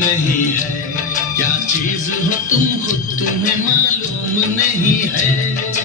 नहीं है, क्या चीज हो तुम खुद तुम्हें मालूम नहीं है।